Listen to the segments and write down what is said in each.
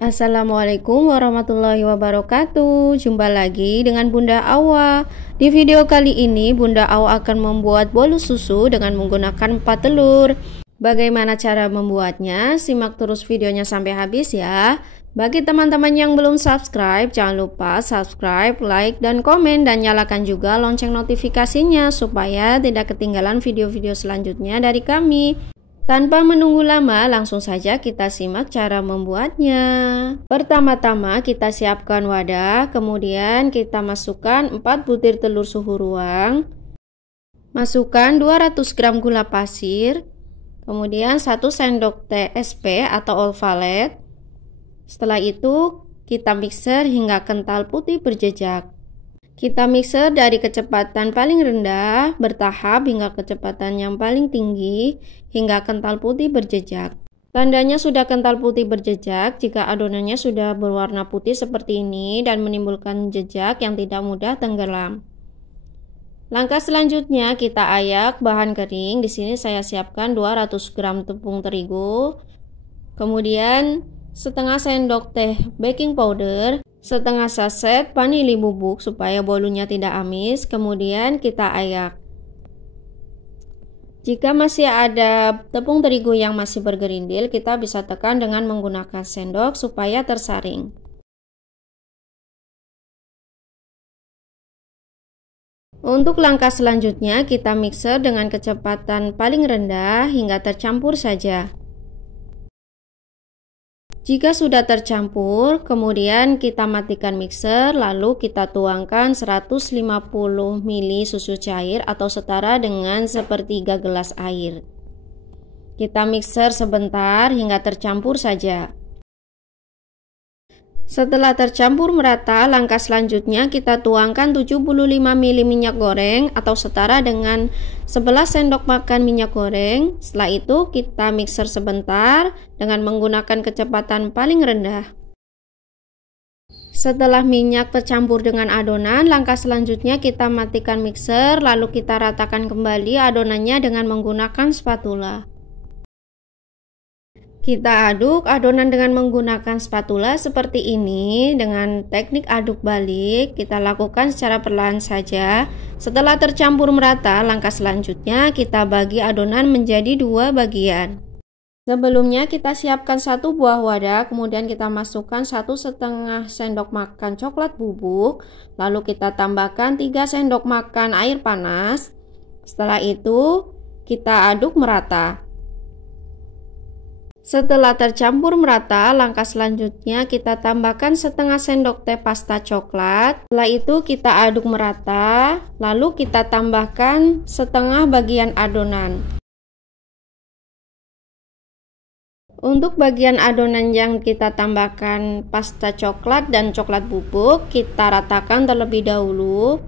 Assalamualaikum warahmatullahi wabarakatuh. Jumpa lagi dengan Bunda Awa. Di video kali ini Bunda Awa akan membuat bolu susu dengan menggunakan 4 telur. Bagaimana cara membuatnya? Simak terus videonya sampai habis ya. Bagi teman-teman yang belum subscribe, jangan lupa subscribe, like, dan komen, dan nyalakan juga lonceng notifikasinya supaya tidak ketinggalan video-video selanjutnya dari kami. Tanpa menunggu lama, langsung saja kita simak cara membuatnya. Pertama-tama kita siapkan wadah, kemudian kita masukkan 4 butir telur suhu ruang. Masukkan 200 gram gula pasir, kemudian 1 sendok teh SP atau All-Valet. Setelah itu, kita mixer hingga kental putih berjejak. Kita mixer dari kecepatan paling rendah, bertahap hingga kecepatan yang paling tinggi, hingga kental putih berjejak. Tandanya sudah kental putih berjejak jika adonannya sudah berwarna putih seperti ini dan menimbulkan jejak yang tidak mudah tenggelam. Langkah selanjutnya kita ayak bahan kering. Di sini saya siapkan 200 gram tepung terigu, kemudian setengah sendok teh baking powder, setengah saset vanili bubuk supaya bolunya tidak amis, kemudian kita ayak. Jika masih ada tepung terigu yang masih bergerindil, kita bisa tekan dengan menggunakan sendok supaya tersaring. Untuk langkah selanjutnya, kita mixer dengan kecepatan paling rendah hingga tercampur saja. Jika sudah tercampur, kemudian kita matikan mixer, lalu kita tuangkan 150 ml susu cair atau setara dengan sepertiga gelas air. Kita mixer sebentar hingga tercampur saja. Setelah tercampur merata, langkah selanjutnya kita tuangkan 75 ml minyak goreng atau setara dengan 11 sendok makan minyak goreng. Setelah itu kita mixer sebentar dengan menggunakan kecepatan paling rendah. Setelah minyak tercampur dengan adonan, langkah selanjutnya kita matikan mixer, lalu kita ratakan kembali adonannya dengan menggunakan spatula. Kita aduk adonan dengan menggunakan spatula seperti ini dengan teknik aduk balik. Kita lakukan secara perlahan saja. Setelah tercampur merata, langkah selanjutnya kita bagi adonan menjadi 2 bagian. Sebelumnya kita siapkan 1 buah wadah, kemudian kita masukkan 1,5 sendok makan coklat bubuk, lalu kita tambahkan 3 sendok makan air panas. Setelah itu kita aduk merata. Setelah tercampur merata, langkah selanjutnya kita tambahkan setengah sendok teh pasta coklat. Setelah itu kita aduk merata, lalu kita tambahkan setengah bagian adonan. Untuk bagian adonan yang kita tambahkan pasta coklat dan coklat bubuk, kita ratakan terlebih dahulu.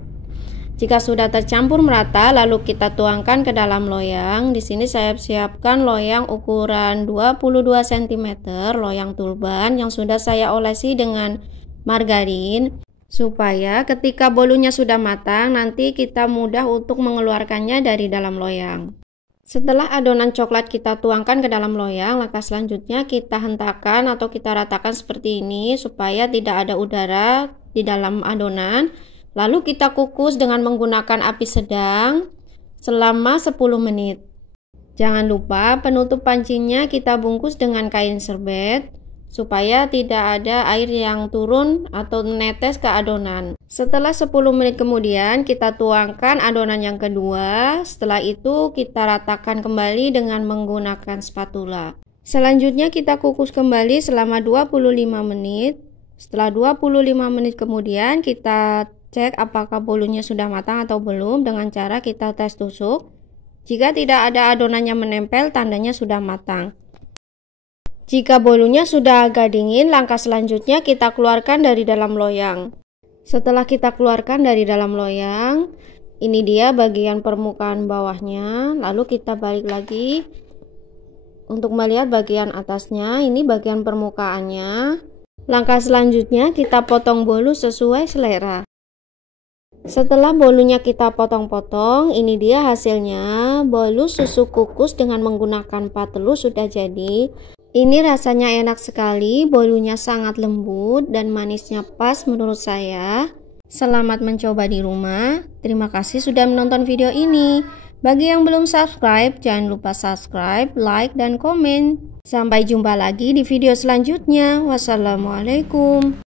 Jika sudah tercampur merata, lalu kita tuangkan ke dalam loyang. Di sini saya siapkan loyang ukuran 22 cm, loyang tulban yang sudah saya olesi dengan margarin supaya ketika bolunya sudah matang, nanti kita mudah untuk mengeluarkannya dari dalam loyang. Setelah adonan coklat kita tuangkan ke dalam loyang, langkah selanjutnya kita hentakan atau kita ratakan seperti ini supaya tidak ada udara di dalam adonan. Lalu kita kukus dengan menggunakan api sedang selama 10 menit. Jangan lupa penutup pancinya kita bungkus dengan kain serbet supaya tidak ada air yang turun atau menetes ke adonan. Setelah 10 menit kemudian kita tuangkan adonan yang kedua. Setelah itu kita ratakan kembali dengan menggunakan spatula. Selanjutnya kita kukus kembali selama 25 menit. Setelah 25 menit kemudian kita cek apakah bolunya sudah matang atau belum dengan cara kita tes tusuk. Jika tidak ada adonan yang menempel, tandanya sudah matang. Jika bolunya sudah agak dingin, langkah selanjutnya kita keluarkan dari dalam loyang. Setelah kita keluarkan dari dalam loyang, ini dia bagian permukaan bawahnya. Lalu kita balik lagi untuk melihat bagian atasnya. Ini bagian permukaannya. Langkah selanjutnya kita potong bolu sesuai selera. Setelah bolunya kita potong-potong, ini dia hasilnya. Bolu susu kukus dengan menggunakan 4 telur sudah jadi. Ini rasanya enak sekali, bolunya sangat lembut dan manisnya pas menurut saya. Selamat mencoba di rumah. Terima kasih sudah menonton video ini. Bagi yang belum subscribe, jangan lupa subscribe, like, dan komen. Sampai jumpa lagi di video selanjutnya. Wassalamualaikum.